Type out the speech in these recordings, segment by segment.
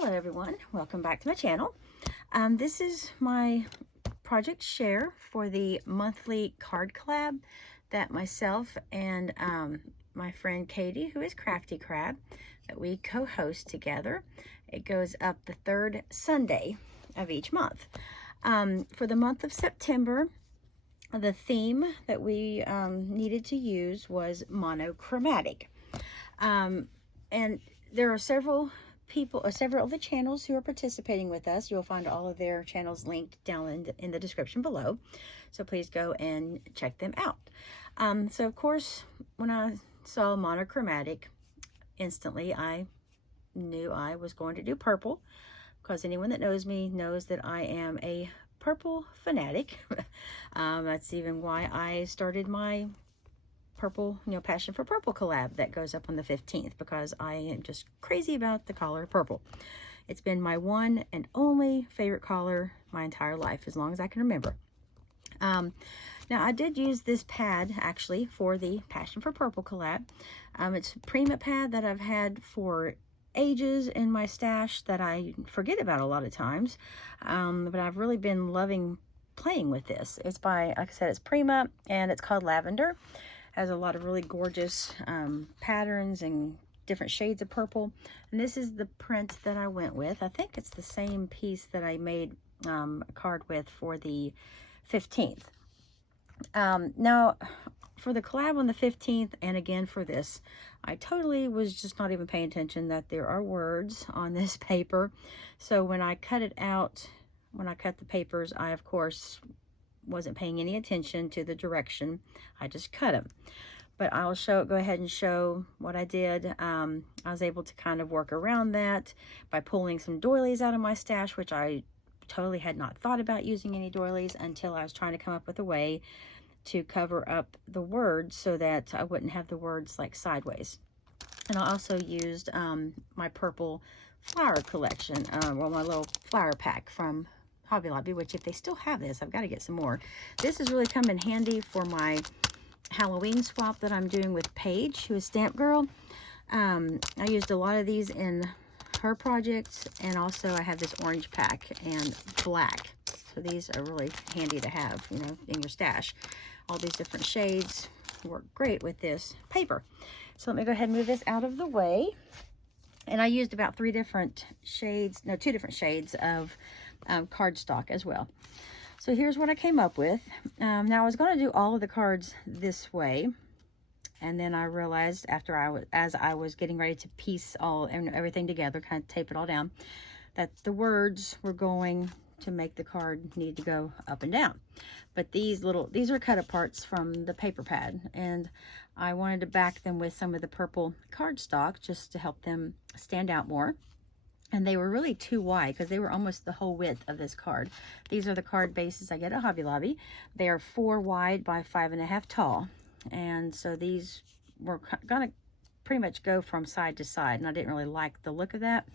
Hello everyone, welcome back to my channel. This is my project share for the monthly card collab that myself and my friend Katie, who is Crafty Crabb, that we co-host together. It goes up the third Sunday of each month. For the month of September, the theme that we needed to use was monochromatic. And there are several people, several of the channels who are participating with us. You'll find all of their channels linked down in the description below. So please go and check them out. So of course, when I saw monochromatic, instantly I knew I was going to do purple, because anyone that knows me knows that I am a purple fanatic. That's even why I started my purple, Passion for Purple collab that goes up on the 15th, because I am just crazy about the color purple. It's been my one and only favorite color my entire life, as long as I can remember. Now I did use this pad actually for the Passion for Purple collab. It's a Prima pad that I've had for ages in my stash that I forget about a lot of times, but I've really been loving playing with this. It's by, like I said, it's Prima, and it's called Lavender. Has a lot of really gorgeous patterns and different shades of purple, and this is the print that I went with. I think it's the same piece that I made a card with for the 15th. Now for the collab on the 15th, and again for this, I totally was just not even paying attention that there are words on this paper. So when I cut it out, when I cut the papers, I of course wasn't paying any attention to the direction. I just cut them. But I'll go ahead and show what I did. I was able to kind of work around that by pulling some doilies out of my stash, which I totally had not thought about using any doilies until I was trying to come up with a way to cover up the words so that I wouldn't have the words like sideways. And I also used my purple flower collection, well, my little flower pack from Hobby Lobby, which if they still have this, I've got to get some more. This has really come in handy for my Halloween swap that I'm doing with Paige, who is Stamp Girl. I used a lot of these in her projects, and also I have this orange pack and black. So these are really handy to have, in your stash. All these different shades work great with this paper. So let me go ahead and move this out of the way. And I used about two different shades of cardstock as well. So here's what I came up with. Now I was going to do all of the cards this way, and then I realized as I was getting ready to piece everything together, kind of tape it all down, that the words were going to make the card need to go up and down. But these are cut aparts from the paper pad, and I wanted to back them with some of the purple cardstock just to help them stand out more. And they were really too wide because they were almost the whole width of this card. These are the card bases I get at Hobby Lobby. They are 4 wide by 5.5 tall. And so these were gonna pretty much go from side to side, and I didn't really like the look of that.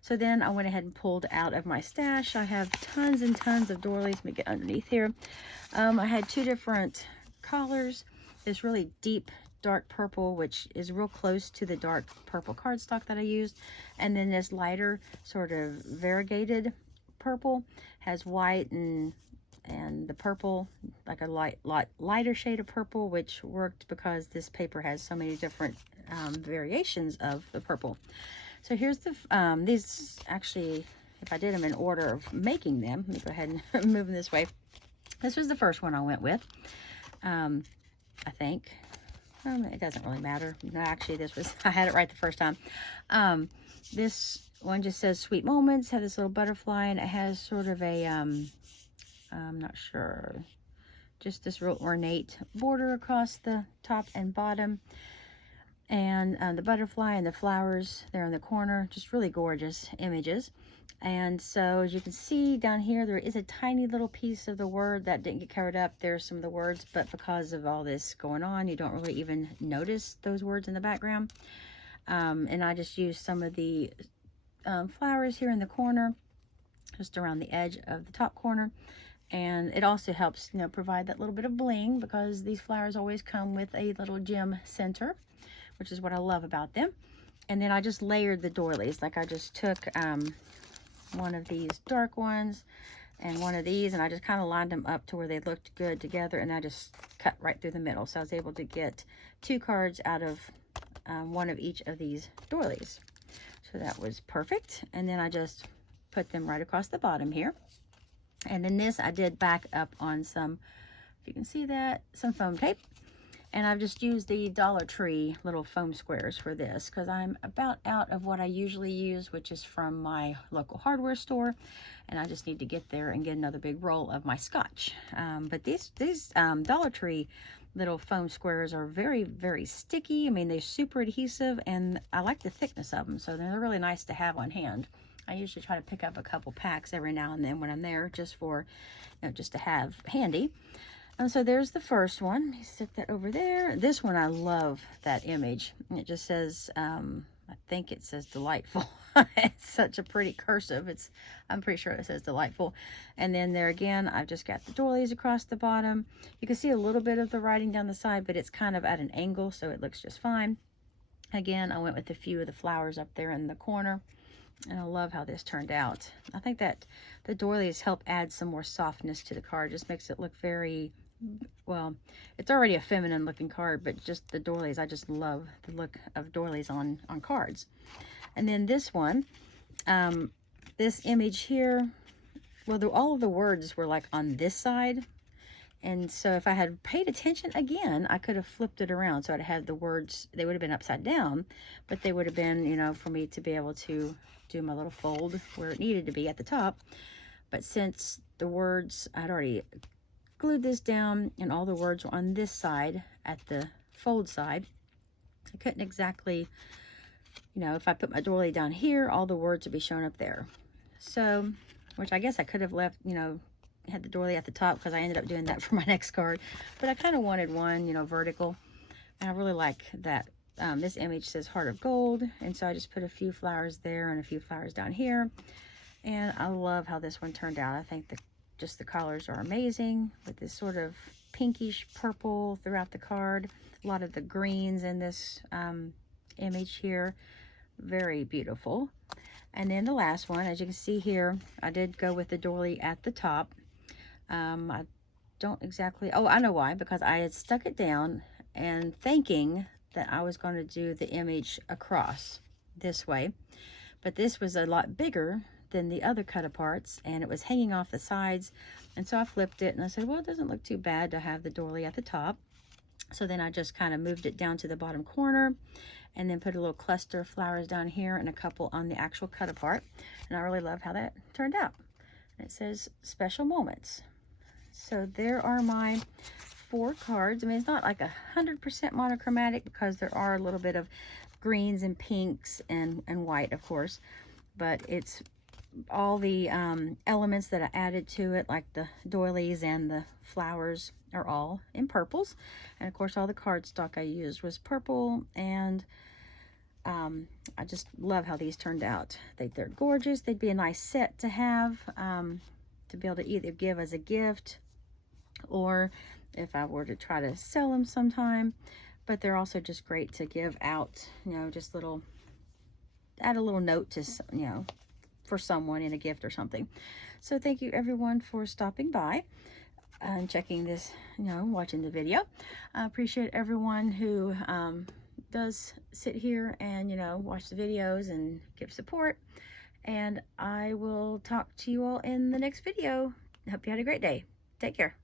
So then I went ahead and pulled out of my stash. I have tons and tons of doilies. Let me get underneath here. I had 2 different colors. This really deep dark purple, which is real close to the dark purple cardstock that I used, and then this lighter sort of variegated purple has white and the purple, like a lighter shade of purple, which worked because this paper has so many different variations of the purple. So here's these actually, if I did them in order of making them, let me go ahead and move them this way. This was the first one I went with. I think. It doesn't really matter. No, actually, I had it right the first time. This one just says Sweet Moments, had this little butterfly, and it has sort of a, I'm not sure, just this real ornate border across the top and bottom. And the butterfly and the flowers there in the corner, just really gorgeous images. And so as you can see down here, there is a tiny little piece of the word that didn't get covered up. There's some of the words, but because of all this going on, you don't really even notice those words in the background. And I just used some of the flowers here in the corner, just around the edge of the top corner. And it also helps, provide that little bit of bling, because these flowers always come with a little gem center, which is what I love about them. And then I just layered the doilies. Like I just took one of these dark ones and one of these, and I just kind of lined them up to where they looked good together, and I just cut right through the middle. So I was able to get 2 cards out of one of each of these doilies. So that was perfect. And then I just put them right across the bottom here. And then this I did back up on some, if you can see that, some foam tape. And I've just used the Dollar Tree little foam squares for this because I'm about out of what I usually use, which is from my local hardware store. And I just need to get there and get another big roll of my scotch. But these Dollar Tree little foam squares are very, very sticky. I mean, they're super adhesive, and I like the thickness of them. So they're really nice to have on hand. I usually try to pick up a couple packs every now and then when I'm there, just for, you know, just to have handy. So there's the first one. Let me set that over there. This one, I love that image. It just says, I think it says delightful. It's such a pretty cursive. I'm pretty sure it says delightful. And then there again, I've just got the doilies across the bottom. You can see a little bit of the writing down the side, but it's kind of at an angle, so it looks just fine. Again, I went with a few of the flowers up there in the corner. And I love how this turned out. I think that the doilies help add some more softness to the card. Just makes it look very, well, it's already a feminine looking card, but just the doilies, I just love the look of doilies on cards. And then this one, this image here, well, all of the words were like on this side. And so if I had paid attention again, I could have flipped it around. So I'd have the words, they would have been upside down, but they would have been, you know, for me to be able to do my little fold where it needed to be at the top. But since the words, I'd already glued this down and all the words were on this side at the fold side, I couldn't exactly, you know, if I put my doily down here, all the words would be shown up there. So, which I guess I could have left, you know, had the doily at the top because I ended up doing that for my next card. But I kind of wanted one, you know, vertical. And I really like that. This image says Heart of Gold. And so I just put a few flowers there and a few flowers down here. And I love how this one turned out. I think just the colors are amazing with this sort of pinkish purple throughout the card. A lot of the greens in this image here. Very beautiful. And then the last one, as you can see here, I did go with the doily at the top. I don't exactly, oh, I know why, because I had stuck it down and thinking that I was going to do the image across this way. But this was a lot bigger than the other cut aparts, and it was hanging off the sides. And so I flipped it and I said, well, it doesn't look too bad to have the doily at the top. So then I just kind of moved it down to the bottom corner and then put a little cluster of flowers down here and a couple on the actual cut apart. And I really love how that turned out. And it says Special Moments. So there are my 4 cards. I mean, it's not like 100% monochromatic because there are a little bit of greens and pinks and white, of course. But it's all the elements that I added to it, like the doilies and the flowers, are all in purples. And of course, all the cardstock I used was purple. And I just love how these turned out. They're gorgeous. They'd be a nice set to have, to be able to either give as a gift or if I were to try to sell them sometime. But they're also just great to give out, you know, just add a little note to, you know, for someone in a gift or something. So thank you everyone for stopping by and checking this, you know, watching the video. I appreciate everyone who does sit here and, you know, watch the videos and give support. And I will talk to you all in the next video. Hope you had a great day. Take care.